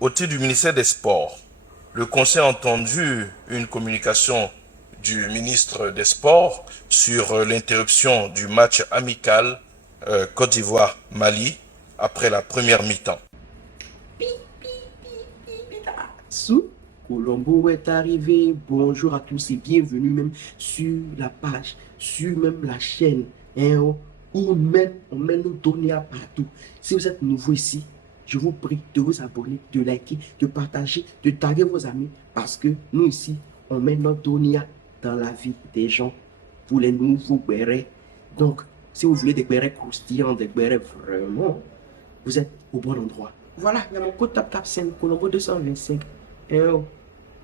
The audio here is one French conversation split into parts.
Au titre du ministère des Sports, le Conseil a entendu une communication du ministre des Sports sur l'interruption du match amical Côte d'Ivoire-Mali après la première mi-temps. Sous Colombo est arrivé. Bonjour à tous et bienvenue même sur la page, sur même la chaîne, hein, où on met nos données à partout. Si vous êtes nouveau ici, je vous prie de vous abonner, de liker, de partager, de taguer vos amis, parce que nous ici, on met nos données dans la vie des gens pour les nouveaux bérets. Donc, si vous voulez des bérets croustillants, des bérets vraiment, vous êtes au bon endroit. Voilà, il y a mon code TapTap5 Colombo 225.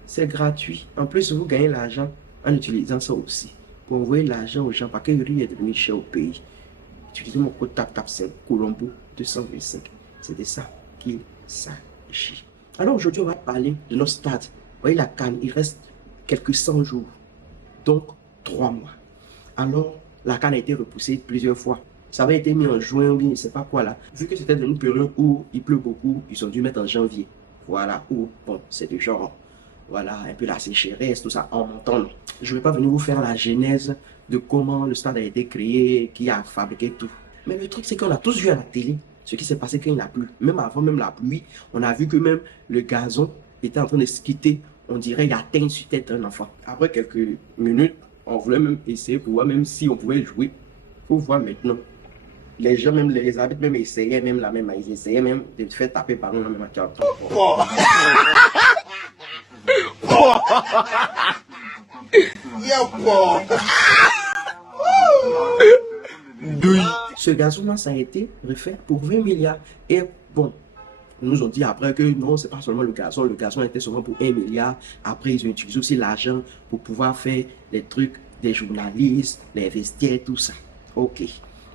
C'est gratuit. En plus, vous gagnez l'argent en utilisant ça aussi. Pour envoyer l'argent aux gens, parce que le riz est devenu cher au pays. Utilisez mon code TapTap5 Colombo 225. C'est de ça qu'il s'agit. Alors aujourd'hui, on va parler de notre stade. Vous voyez la CAN, il reste quelques 100 jours. Donc, 3 mois. Alors, la CAN a été repoussée plusieurs fois. Ça avait été mis en juin ou bien je ne sais pas quoi là. Vu que c'était dans une période où il pleut beaucoup, ils ont dû mettre en janvier. Voilà, où, bon, c'est du genre, voilà, un peu la sécheresse, tout ça, en montant. Je ne vais pas venir vous faire la genèse de comment le stade a été créé, qui a fabriqué tout. Mais le truc, c'est qu'on a tous vu à la télé ce qui s'est passé quand il a plu. Même avant même la pluie, on a vu que même le gazon était en train de se quitter. On dirait il atteint sur tête d'un enfant. Après quelques minutes, on voulait même essayer pour voir même si on pouvait jouer. Faut voir maintenant. Les gens, même les arbitres, même essayaient même la même, ils essayaient même de se faire taper par nous dans le même temps. Ce gazon-là, ça a été refait pour 20 milliards. Et bon, ils nous ont dit après que non, c'est pas seulement le gazon était seulement pour 1 milliard. Après, ils ont utilisé aussi l'argent pour pouvoir faire les trucs des journalistes, les vestiaires, tout ça. Ok.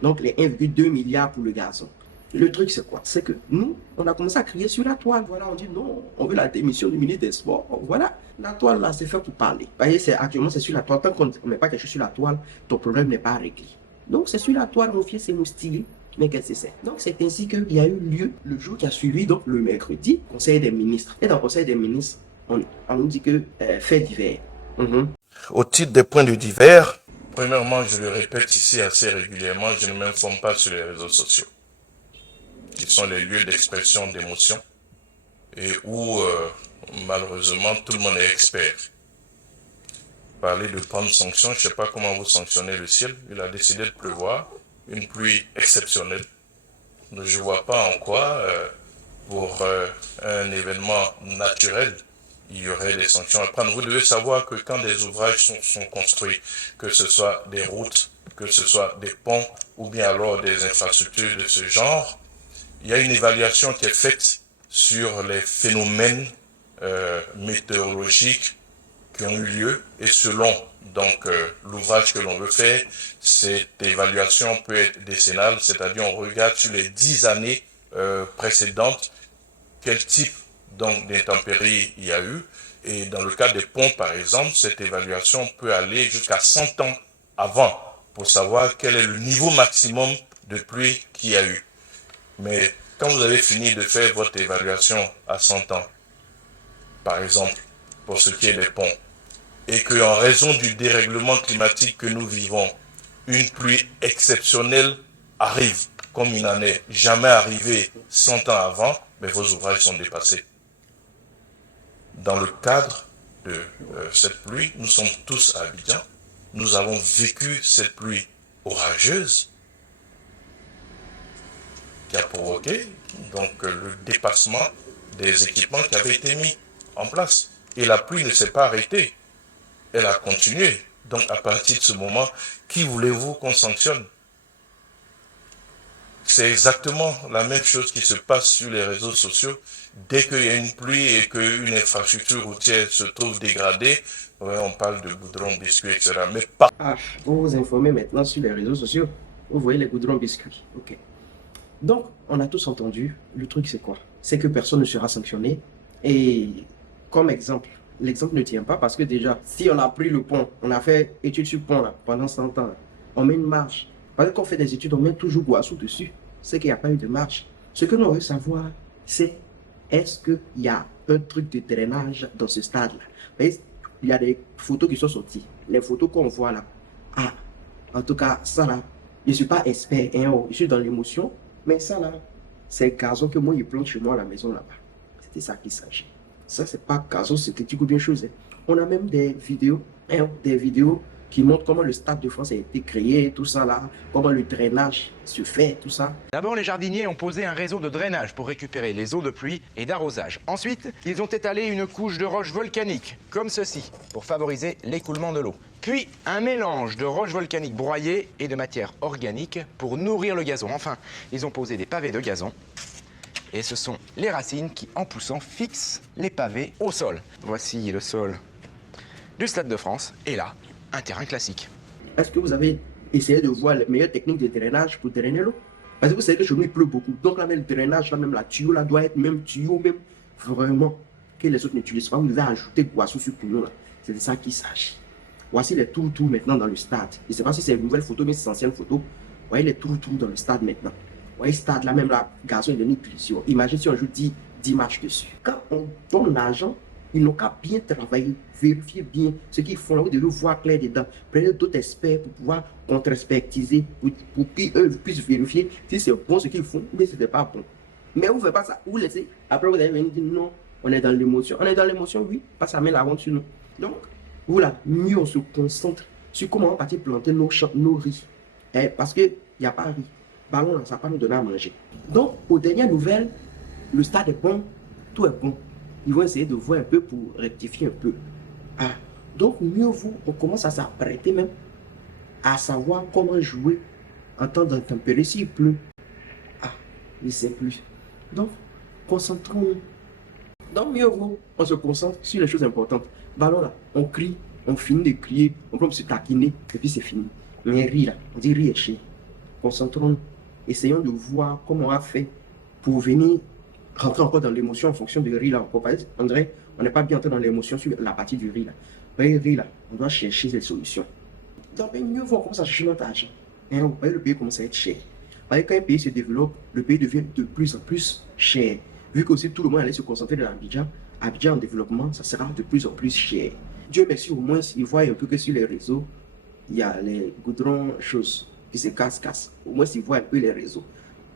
Donc, les 1,2 milliards pour le gazon. Le truc, c'est quoi? C'est que nous, on a commencé à crier sur la toile. Voilà, on dit non, on veut la démission du ministre des Sports. Voilà, la toile, là, c'est fait pour parler. Vous voyez, actuellement, c'est sur la toile. Tant qu'on ne met pas quelque chose sur la toile, ton problème n'est pas réglé. Donc, c'est sur la toile, mon fils, c'est moustillé. Mais qu'est-ce que c'est? Donc, c'est ainsi qu'il y a eu lieu le jour qui a suivi, donc le mercredi, Conseil des ministres. Et dans le Conseil des ministres, on nous dit que fait divers. Au titre des points de divers, premièrement, je le répète ici assez régulièrement, je ne m'informe pas sur les réseaux sociaux, qui sont les lieux d'expression d'émotions et où, malheureusement, tout le monde est expert. Parler de prendre sanction, je ne sais pas comment vous sanctionnez le ciel, il a décidé de pleuvoir, une pluie exceptionnelle. Je ne vois pas en quoi, pour un événement naturel, il y aurait des sanctions à prendre. Vous devez savoir que quand des ouvrages sont construits, que ce soit des routes, que ce soit des ponts ou bien alors des infrastructures de ce genre, il y a une évaluation qui est faite sur les phénomènes météorologiques qui ont eu lieu et selon donc l'ouvrage que l'on veut faire, cette évaluation peut être décennale, c'est-à-dire on regarde sur les 10 années précédentes quel type donc d'intempéries il y a eu. Et dans le cas des ponts, par exemple, cette évaluation peut aller jusqu'à 100 ans avant pour savoir quel est le niveau maximum de pluie qu'il y a eu. Mais quand vous avez fini de faire votre évaluation à 100 ans, par exemple, pour ce qui est des ponts, et qu'en raison du dérèglement climatique que nous vivons, une pluie exceptionnelle arrive, comme il n'en est jamais arrivé 100 ans avant, mais vos ouvrages sont dépassés. Dans le cadre de cette pluie, nous sommes tous à Abidjan. Nous avons vécu cette pluie orageuse qui a provoqué donc le dépassement des équipements qui avaient été mis en place. Et la pluie ne s'est pas arrêtée. Elle a continué. Donc à partir de ce moment, qui voulez-vous qu'on sanctionne? C'est exactement la même chose qui se passe sur les réseaux sociaux. Dès qu'il y a une pluie et qu'une infrastructure routière se trouve dégradée, on parle de goudron, biscuits, etc. Mais pas. Ah, vous vous informez maintenant sur les réseaux sociaux. Vous voyez les goudrons biscuits. Ok. Donc, on a tous entendu. Le truc, c'est quoi? C'est que personne ne sera sanctionné. Et comme exemple, l'exemple ne tient pas parce que déjà, si on a pris le pont, on a fait études sur le pont là, pendant 100 ans, on met une marche. Parce qu'on fait des études, on met toujours Guassou dessus. C'est qu'il n'y a pas eu de marche. Ce que nous on veut savoir, c'est est-ce qu'il y a un truc de drainage dans ce stade-là? Il y a des photos qui sont sorties. Les photos qu'on voit là. Ah, en tout cas, ça là, je ne suis pas expert, hein, je suis dans l'émotion, mais ça là, c'est le gazon que moi, je plante chez moi à la maison là-bas. C'était ça qu'il s'agit. Ça, c'est pas gazon synthétique ou bien chose. Hein. On a même des vidéos qui montrent comment le Stade de France a été créé, tout ça là, comment le drainage se fait, tout ça. D'abord, les jardiniers ont posé un réseau de drainage pour récupérer les eaux de pluie et d'arrosage. Ensuite, ils ont étalé une couche de roches volcaniques, comme ceci, pour favoriser l'écoulement de l'eau. Puis, un mélange de roches volcaniques broyées et de matière organique pour nourrir le gazon. Enfin, ils ont posé des pavés de gazon. Et ce sont les racines qui, en poussant, fixent les pavés au sol. Voici le sol du Stade de France. Et là, un terrain classique. Est-ce que vous avez essayé de voir les meilleures techniques de drainage pour drainer l'eau? Parce que vous savez que chez nous, il pleut beaucoup. Donc là, même le drainage, là, même la tuyau, là, doit être même tuyau, même vraiment, que les autres n'utilisent pas. Vous devez ajouter boisson sur tuyau, là. C'est de ça qu'il s'agit. Voici les tours maintenant dans le stade. Je ne sais pas si c'est une nouvelle photo, mais c'est une ancienne photo. Vous voyez les tours dans le stade maintenant. Vous voyez le stade, là, même là, gazon est devenu pliant. Imagine si on joue 10 matchs dessus. Quand on donne l'argent, ils n'ont qu'à bien travailler, vérifier bien ce qu'ils font. Là, vous devez voir clair dedans. Prenez d'autres experts pour pouvoir contre-expertiser, pour qu'ils puissent vérifier si c'est bon ce qu'ils font ou bien si ce n'est pas bon. Mais vous ne faites pas ça, vous laissez. Après, vous allez venir dire non, on est dans l'émotion. On est dans l'émotion, oui, parce que ça met la honte sur nous. Donc, voilà, mieux on se concentre sur comment on va partir planter nos champs, nos riz. Parce qu'il n'y a pas riz. Ballon, là, ça ne va pas nous donner à manger. Donc, aux dernières nouvelles, le stade est bon, tout est bon. Ils vont essayer de voir un peu pour rectifier un peu. Ah, donc mieux vaut, on commence à s'apprêter même à savoir comment jouer en temps d'intempérie s'il pleut. Ah, je ne sais plus. Donc, concentrons-nous. Donc mieux vaut, on se concentre sur les choses importantes. Ballon là, on crie, on finit de crier, on peut se taquiner et puis c'est fini. Mais rire là, on dit rire chez. Concentrons-nous. Essayons de voir comment on a fait pour venir rentrer encore dans l'émotion en fonction du riz là. On dirait on n'est pas bien entré dans l'émotion sur la partie du riz là. Vous voyez, le riz là, on doit chercher des solutions. Donc, mieux vaut, on commence à chercher notre argent. Et vous voyez, le pays commence à être cher. Vous voyez, quand un pays se développe, le pays devient de plus en plus cher. Vu qu'aussi tout le monde allait se concentrer dans Abidjan, Abidjan en développement, ça sera de plus en plus cher. Dieu merci, au moins, ils voient un peu que sur les réseaux, il y a les goudrons choses qui se cassent. Au moins, ils voient un peu les réseaux.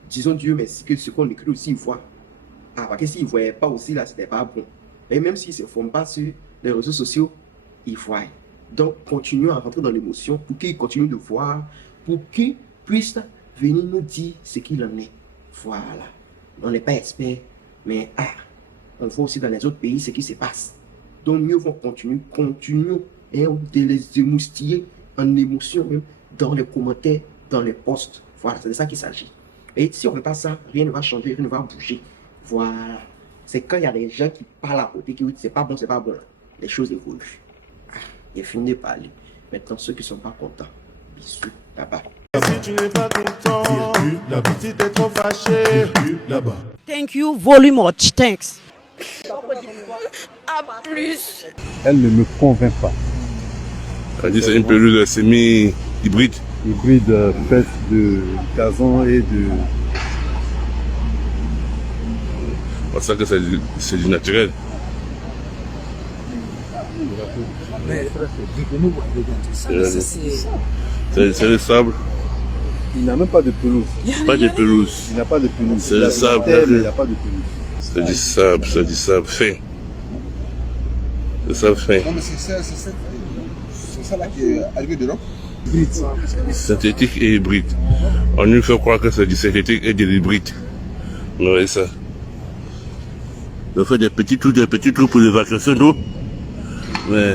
Disons Dieu merci que ce qu'on écrit aussi, ils voient. Ah, parce que s'ils ne voyaient pas aussi, là, c'était pas bon. Et même s'ils ne se font pas sur les réseaux sociaux, ils voient. Donc, continuons à rentrer dans l'émotion pour qu'ils continuent de voir, pour qu'ils puissent venir nous dire ce qu'il en est. Voilà. On n'est pas expert, mais on voit aussi dans les autres pays ce qui se passe. Donc, mieux vaut continuons de les émoustiller en émotion, même dans les commentaires, dans les posts. Voilà, c'est de ça qu'il s'agit. Et si on ne fait pas ça, rien ne va changer, rien ne va bouger. Voilà. C'est quand il y a des gens qui parlent à côté, qui disent c'est pas bon, les choses évoluent. Il est fini de parler. Maintenant, ceux qui ne sont pas contents, bisous, là-bas. Si tu n'es pas content, la petite est trop fâchée, là-bas. Thank you very much. Thanks. À plus. Elle ne me convainc pas. Elle dit c'est une pelouse semi-hybride. Hybride faite de gazon et de... On sait que c'est du naturel. C'est le sable. Il n'a même pas de pelouse. Pas de pelouse. Il n'a pas de pelouse. C'est le sable. Il n'y a pas de pelouse. C'est du sable fin. C'est sable fin. Non mais c'est ça là qui est arrivé dedans. Synthétique et hybride. On nous fait croire que c'est du synthétique et de l'hybride. Vous voyez ça. On fait des petits trous pour l'évacuation d'eau. Mais